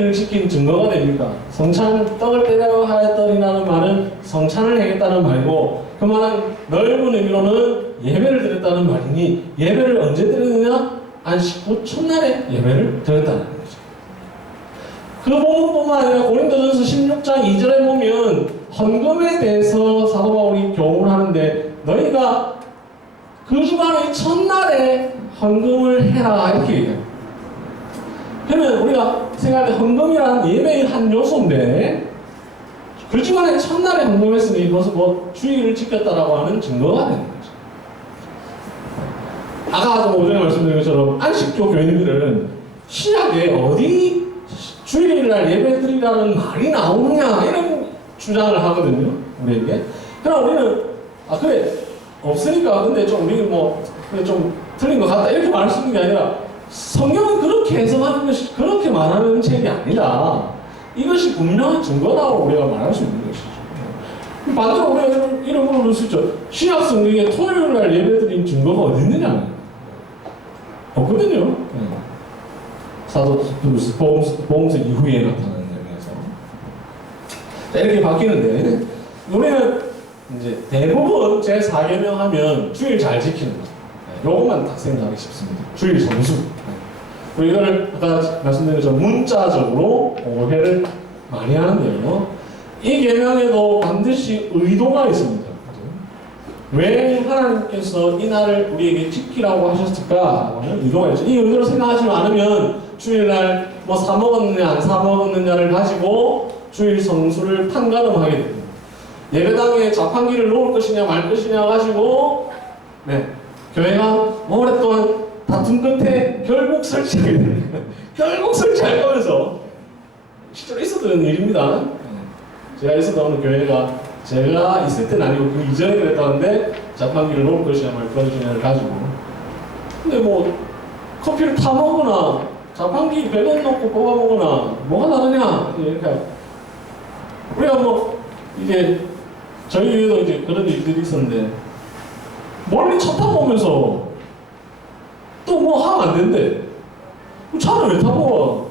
를 지킨 증거가 됩니까? 성찬 떡을 떼려 하였더니라는 말은 성찬을 행했다는 말이고 그 말은 넓은 의미로는 예배를 드렸다는 말이니 예배를 언제 드렸느냐? 안식 후 첫날에 예배를 드렸다는 거죠. 그 부분뿐만 아니라 고린도전서 16장 2절에 보면 헌금에 대해서 사도 바울이 교훈을 하는데 너희가 그 주간의 첫날에 헌금을 해라 이렇게 얘기해요. 그러면 우리가 생각할 때 헌금이란 예배의 한 요소인데 그 주간에 첫날에 헌금했으니 그것은 뭐 주일을 지켰다라고 하는 증거가 되는 거죠. 아까 오전에 말씀드린 것처럼 안식교 교인들은 신약에 어디 주일날 예배 드리라는 말이 나오느냐 이런 주장을 하거든요. 우리에게. 그럼 우리는 그래 없으니까 근데 좀 우리 뭐 그래 좀 틀린 것 같다 이렇게 말할 수 있는 게 아니라 성경은 그렇게 해석하는 것이 그렇게 말하는 책이 아니라 이것이 분명한 증거라고 우리가 말할 수 있는 것이죠. 반대로 우리가 이런 물을 수 있죠. 신약 성경에 토요일날 예배드린 증거가 어디 있느냐? 없거든요. 사도 복음서 이후에 나타나는 내용에서 이렇게 바뀌는데 우리는 이제 대부분 제4계명 하면 주일 잘 지키는 거. 요것만 딱 생각하기 쉽습니다. 주일 성수. 이걸 아까 말씀드린 것처럼 문자적으로 오해를 많이 하는데요. 이 계명에도 반드시 의도가 있습니다. 왜 하나님께서 이 날을 우리에게 지키라고 하셨을까 하는 의도가 있죠. 이 의도를 생각하지 않으면 주일날 뭐 사 먹었느냐 안 사 먹었느냐를 가지고 주일 성수를 판가름하게 됩니다. 예배당에 자판기를 놓을 것이냐 말 것이냐 가지고 교회가 오랫동안 다툼 끝에 결국 설치하게 됩니다. 결국 설치할 거면서 실제로 있었던 일입니다. 제가 있었던 교회가 제가 있을 때는 아니고 그 이전에 그랬다는데 자판기를 놓을 것이냐 말 것이냐를 가지고 근데 뭐 커피를 타 먹거나 자판기 100원 넣고 뽑아 먹거나 뭐가 다르냐 이렇게 우리가 뭐 이제 저희 교회도 이제 그런 일들이 있었는데 멀리 차 타고 오면서 또 뭐 하면 안 된대. 차를 왜 타고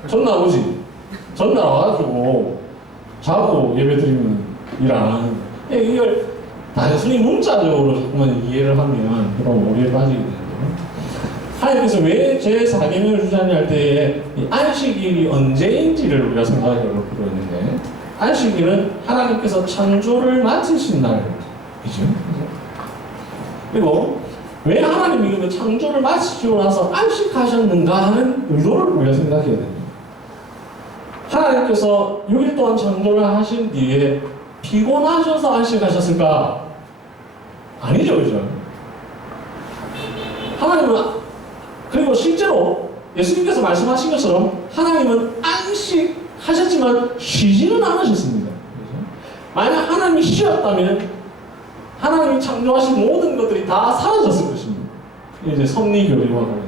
와? 전날 오지. 전날 와가지고 자고 예배 드리면 일 안 하는 이걸 단순히 문자적으로 조금만 이해를 하면 그런 오해에 빠지게 되는데 하나님께서 왜 제4계명을 주자냐 할 때에 안식일이 언제인지를 우리가 생각해 볼 필요가 있는데 안식일은 하나님께서 창조를 마치신 날이죠. 그리고 왜 하나님이 그러면 창조를 마치시고 나서 안식하셨는가 하는 의도를 우리가 생각해야 됩니다. 하나님께서 6일 동안 창조를 하신 뒤에 피곤하셔서 안식하셨을까? 아니죠, 그죠? 하나님은 그리고 실제로 예수님께서 말씀하신 것처럼 하나님은 안식하셨지만 쉬지는 않으셨습니다. 그죠? 만약 하나님이 쉬었다면 하나님이 창조하신 모든 것들이 다 사라졌을 것입니다. 이제 섭리교리와 관련된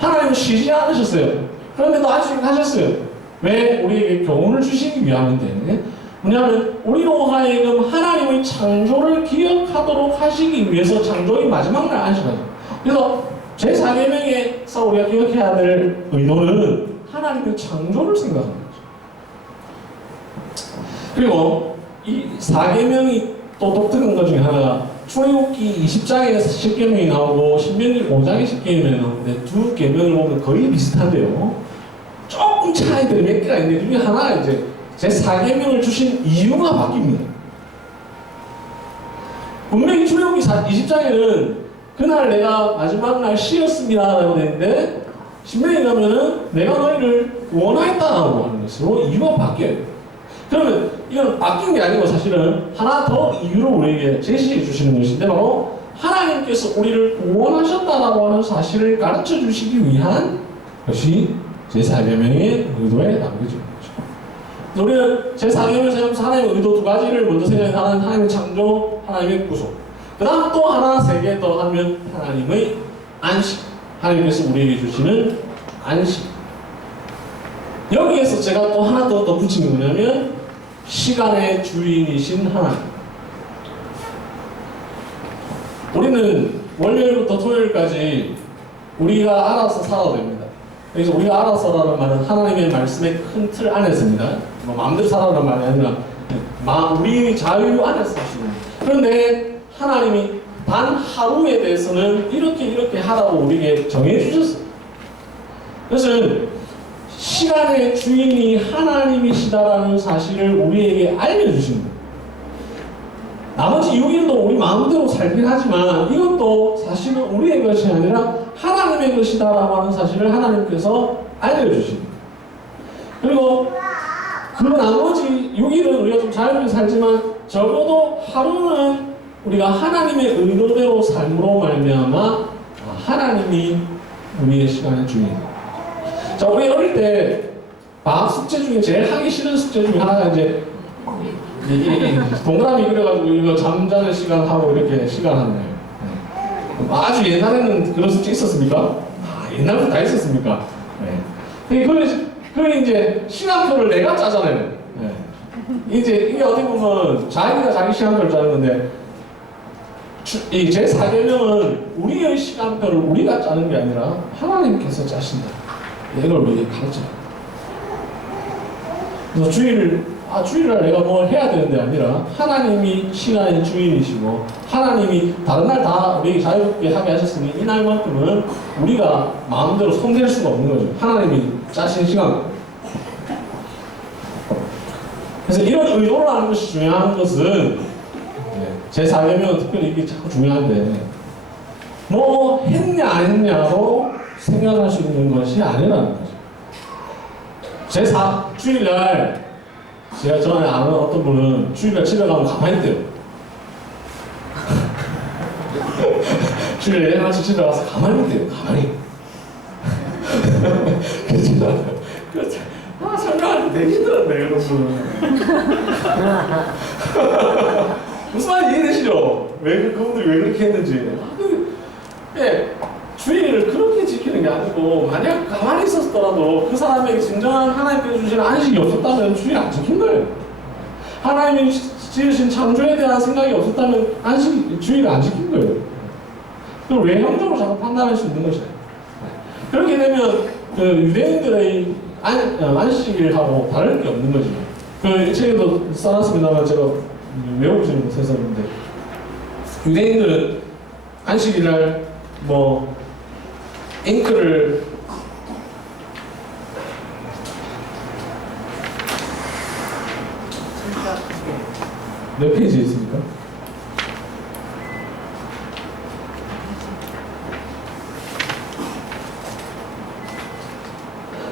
하나님은 쉬지 않으셨어요. 그런데도 안식하셨어요. 왜? 우리에게 교훈을 주시기 위함인데 왜냐하면 우리로 하여금 하나님의 창조를 기억하도록 하시기 위해서 창조의 마지막 날 안식하죠. 그래서 제4계명에서 우리가 기억해야 될 의도는 하나님의 창조를 생각하는 거죠. 그리고 이 4계명이 또 독특한 것 중에 하나가 출애굽기 20장에 10계명이 나오고 신명기 5장에 10계명이 나오는데 두 계명을 보면 거의 비슷한데요. 조금 차이들이 몇 개가 있는데 중에 하나가 이제 제4계명을 주신 이유가 바뀝니다. 분명히 출애굽기 20장에는 그날 내가 마지막 날 쉬었습니다 라고 되는데 신명기 가면은 내가 너희를 구원하였다라고 하는 것으로 이유가 바뀌어요. 그러면 이건 바뀐 게 아니고 사실은 하나 더 이유를 우리에게 제시해 주시는 것인데 바로 하나님께서 우리를 구원하셨다라고 하는 사실을 가르쳐 주시기 위한 것이 제4계명의 의도에 담겨진 거죠. 우리는 제4계명을 생각하면서 하나님의 의도 두 가지를 먼저 생각하는 하나님의 창조, 하나님의 구속. 그 다음 또 하나 세 개 더 하면 하나님의 안식. 하나님께서 우리에게 주시는 안식. 여기에서 제가 또 하나 더 덧붙인 게 뭐냐면 시간의 주인이신 하나님. 우리는 월요일부터 토요일까지 우리가 알아서 살아도 됩니다. 그래서 우리가 알아서라는 말은 하나님의 말씀의 큰 틀 안에서입니다. 뭐 마음대로 살아라는 말이 아니라 우리 자유 안에서 하시는. 그런데 하나님이 단 하루에 대해서는 이렇게 하라고 우리에게 정해 주셨어요. 그것은 시간의 주인이 하나님이시다라는 사실을 우리에게 알려주신 거예요. 나머지 6일도 우리 마음대로 살긴 하지만 이것도 사실은 우리의 것이 아니라 하나님의 것이다라고 하는 사실을 하나님께서 알려주신 거예요. 그리고 그 나머지 6일은 우리가 좀 자유롭게 살지만 적어도 하루는 우리가 하나님의 의도대로 삶으로 말미암아 하나님이 우리의 시간의 주인이에요. 자, 우리 어릴 때 방학 숙제 중에 제일 하기 싫은 숙제 중에 하나가 이제 동그라미 그려가지고 이거 잠자는 시간 하고 이렇게 시간 하는 거예요. 아주 옛날에는 그런 숙제 있었습니까? 옛날부터 다 있었습니까? 네. 그게 이제 시간표를 내가 짜잖아요. 네. 이제 이게 어떻게 보면 자기가 자기 시간표를 짜는 건데 이 제4계명은 우리의 시간표를 우리가 짜는 게 아니라 하나님께서 짜신다. 이걸 우리에게 가르쳐요. 그래서 주일날 내가 뭘 해야 되는 게 아니라 하나님이 시간의 주인이시고 하나님이 다른 날 다 우리에게 자유롭게 하게 하셨으니 이날만큼은 우리가 마음대로 손댈 수가 없는 거죠. 하나님이 짜신 시간. 그래서 이런 의도를 하는 것이 중요한 것은 제4계명은 특별히 이게 자꾸 중요한데 뭐 했냐 안 했냐로 생각할 수 있는 것이 아니라는 거죠. 주일날 제가 전에 아는 어떤 분은 주일날 집에 가면 가만히 있대요. 주일에 같이 집에 가서 가만히 있대요. 가만히. 그래서 설명할 때 되게 힘들었네, 여러분. 무슨 말인지 이해되시죠? 그분들이 왜 그렇게 했는지. 주일을 그렇게 지키는 게 아니고 만약 가만히 있었더라도 그 사람에게 진정한 하나님께서 주신 안식이 없었다면 주일 안 지킨 거예요. 하나님이 지으신 창조에 대한 생각이 없었다면 주일을 안 지킨 거예요. 그걸 외형적으로 자꾸 판단할 수 있는 것이에요. 그렇게 되면 그 유대인들의 안식일하고 다를 게 없는 거죠. 그 책에도 써놨습니다만 제가 외워보지는 못해서 그런데 유대인들은 안식일날 뭐 잉크를 몇 페이지에 있습니까?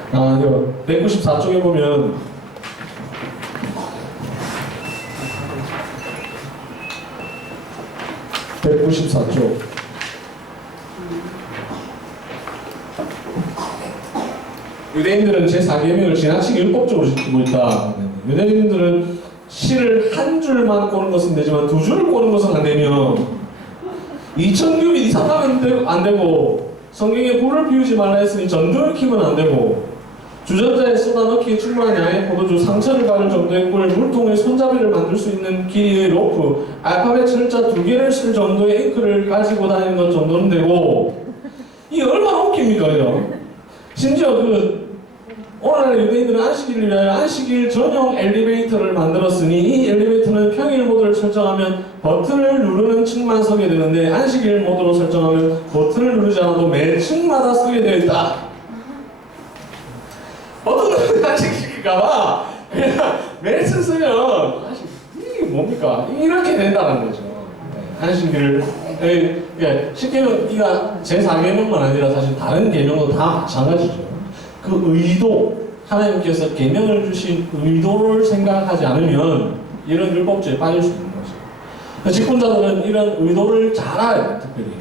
이거 194쪽에 보면 유대인들은 제4계명을 지나치게 율법적으로 지키고 있다. 유대인들은 실을 한 줄만 꼬는 것은 되지만 두 줄을 꼬는 것은 안 되며 2000규빗 이상 가면 안 되고 성경에 불을 피우지 말라 했으니 전등을 켜면 안 되고 주전자에 쏟아넣기에 충분한 양의 포도주 상처를 바를 정도의 꿀 물통에 손잡이를 만들 수 있는 길이의 로프 알파벳 철자 2개를 쓸 정도의 잉크를 가지고 다니는 것 정도는 되고 이게 얼마나 웃깁니까? 심지어 오늘날 유대인들은 안식일을 위하여 안식일 전용 엘리베이터를 만들었으니 이 엘리베이터는 평일 모드를 설정하면 버튼을 누르는 층만 서게 되는데 안식일 모드로 설정하면 버튼을 누르지 않아도 매 층마다 서게 되어 있다. 버튼을 안식일까봐 그냥 매 층 서면 이게 뭡니까? 이렇게 된다는 거죠. 안식일을 쉽게 말하면 제4계명만 아니라 사실 다른 계명도 다 마찬가지죠. 그 의도, 하나님께서 계명을 주신 의도를 생각하지 않으면 이런 율법주의에 빠질 수 있는 거죠. 직분자들은 이런 의도를 잘 알아요, 특별히.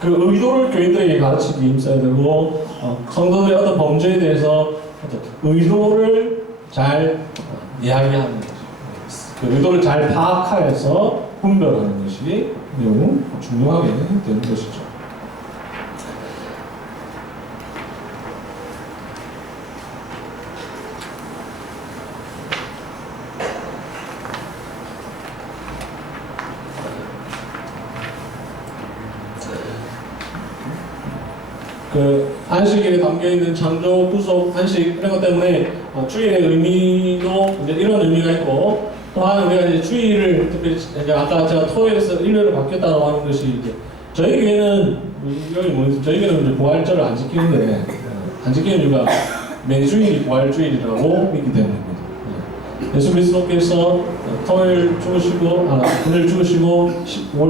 그 의도를 교인들에게 가르치기 힘써야 되고, 성도들의 어떤 범죄에 대해서 어떤 의도를 잘 이야기하는 거죠. 그 의도를 잘 파악하여서 분별하는 것이 매우 중요하게 되는 것이죠. 안식일에 담겨있는 창조, 구속, 안식 이런 것 때문에 주일의 의미도 이제 이런 의미가 있고, 또한 우리가 이제 주일을 특별히 이제 아까 제가 토요일에서 일요일로 바뀌었다고 하는 것이 이제 저희 교회는 여기 뭐 저희 교회는 이제 부활절을 안 지키는데 안 지키는 이유가 매주일이 부활주일이라고 믿기 때문입니다. 예수 그리스도께서 토요일 죽으시고 오늘 죽으시고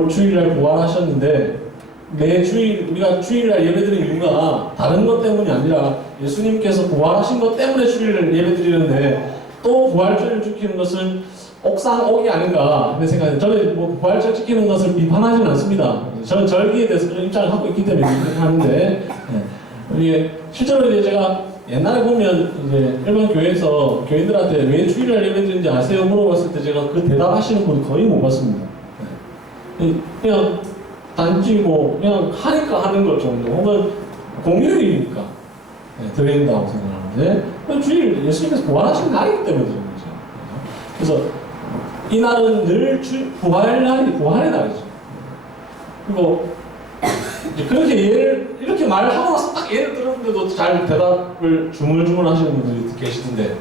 주일날 부활하셨는데 매 주일 우리가 주일날 예배드리는 이유가 다른 것 때문이 아니라 예수님께서 부활하신 것 때문에 주일을 예배드리는데 또 부활절을 지키는 것은 옥상옥이 아닌가 하는 생각이. 저는 뭐 부활절 지키는 것을 비판하지는 않습니다. 저는 절기에 대해서 그런 입장을 갖고 있기 때문에 그렇게 하는데 이게 실제로 이제 제가 옛날에 보면 이제 일반 교회에서 교인들한테 왜 주일날 예배드리는지 아세요? 물어봤을 때 제가 그 대답하시는 분이 거의 못 봤습니다. 그냥 단지 뭐 그냥 하니까 하는 것 정도 혹은 공휴일이니까 드린다고 생각하는데 주일 예수님께서 부활하신 날이기 때문에 그런 거죠. 그래서 이 날은 늘 부활의 날이죠. 그리고 그렇게 이렇게 말하고 나서 딱 예를 들었는데도 잘 대답을 주물주물 하시는 분들이 계시던데,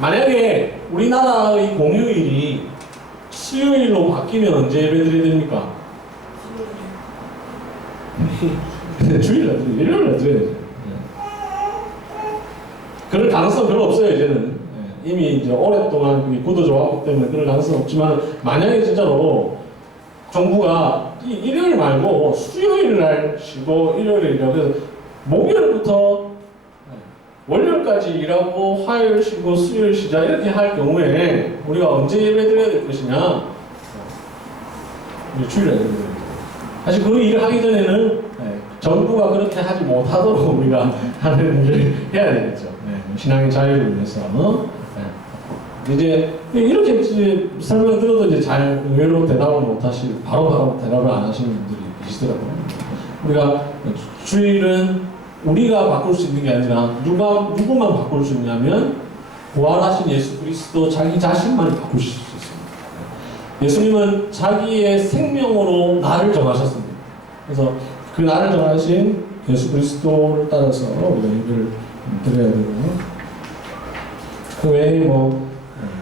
만약에 우리나라의 공휴일이 수요일로 바뀌면 언제 예배드려야 됩니까? 주일날, 일요일날 드려야죠. 그럴 가능성 별로 없어요, 이제는. 이미 이제 오랫동안 구도 좋았기 때문에 그럴 가능성은 없지만, 만약에 진짜로 정부가 일요일 말고 수요일 날 쉬고 일요일에 일하고, 그래서 목요일부터 월요일까지 일하고 화요일 쉬고 수요일 쉬자 이렇게 할 경우에 우리가 언제 예배드려야 될 것이냐? 주일날 예배드려야 돼요. 사실 그 일을 하기 전에는 정부가 그렇게 하지 못하도록 우리가 하는 일을 해야 되겠죠. 신앙의 자유를 위해서. 이제 이렇게 이제 설명을 들어도 이제 잘 의외로 대답을 못하시, 바로 대답을 안 하시는 분들이 계시더라고요. 우리가 주일은 우리가 바꿀 수 있는 게 아니라 누구만 바꿀 수 있냐면 부활하신 예수 그리스도 자기 자신만이 바꾸실 수 있습니다. 예수님은 자기의 생명으로 나를 정하셨습니다. 그래서 그 나를 정하신 예수 그리스도를 따라서 우리가 예배를 드려야 되고요. 그 외에 뭐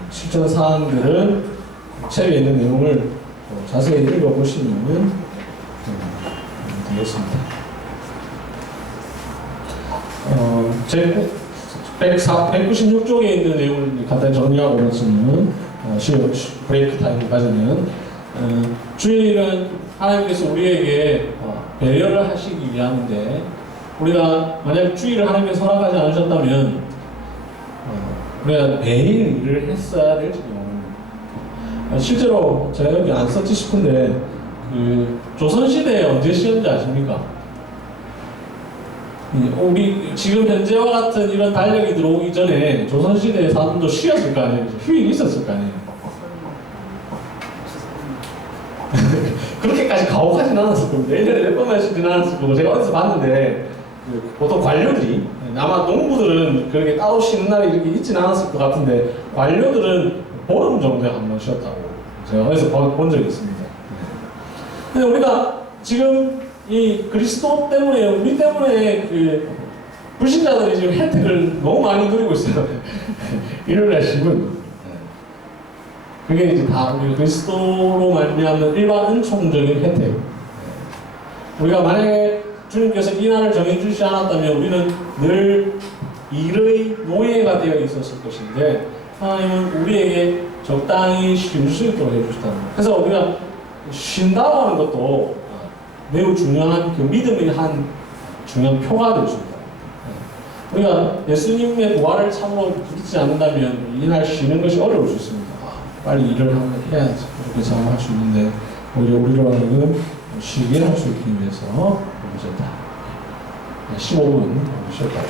실천 사항들은 책에 있는 내용을 자세히 읽어보시면 되겠습니다. 제 196쪽에 있는 내용을 간단히 정리하고 있으면 브레이크 타임을 가지면 주일은 하나님께서 우리에게 배려를 하시기 위함인데, 우리가 만약 주일을 하나님께서 허락하지 않으셨다면 우리가 매일 일을 했어야 될지 모릅니다. 실제로 제가 여기 안 썼지 싶은데 그 조선시대에 언제 쉬었는지 아십니까? 우리 지금 현재와 같은 이런 달력이 들어오기 전에 조선시대의 사람도 쉬었을 거 아니에요? 휴일이 있었을 거 아니에요? 그렇게까지 가혹하진 않았을 겁니다. 1년에 몇 번만 쉬진 않았을 거고, 제가 어디서 봤는데 보통 관료들이, 아마 농부들은 그렇게 따로 쉬는 날이 이렇게 있지는 않았을 것 같은데 관료들은 보름 정도에 한 번 쉬었다고 제가 어디서 본 적이 있습니다. 근데 우리가 지금 이 그리스도 때문에, 우리 때문에 그 불신자들이 지금 혜택을 너무 많이 누리고 있어요. 일요일날 쉬고. 그게 이제 다 우리 그리스도로 말미암는 일반 은총적인 혜택. 우리가 만약에 주님께서 이 날을 정해주지 않았다면 우리는 늘 일의 노예가 되어 있었을 것인데, 하나님은 우리에게 적당히 쉴 수 있도록 해주셨다는 거예요. 그래서 우리가 쉰다고 하는 것도 매우 중요한 그 믿음의 한 중요한 표가 될 수 있다. 우리가 예수님의 부활을 참으로 부딪히지 않는다면 이날 쉬는 것이 어려울 수 있습니다. 빨리 일을 해야지 이렇게 생각할 수 있는데, 오히려 우리로 하여금 쉬게 할 수 있기 위해서 오셨다. 15분 쉬었다.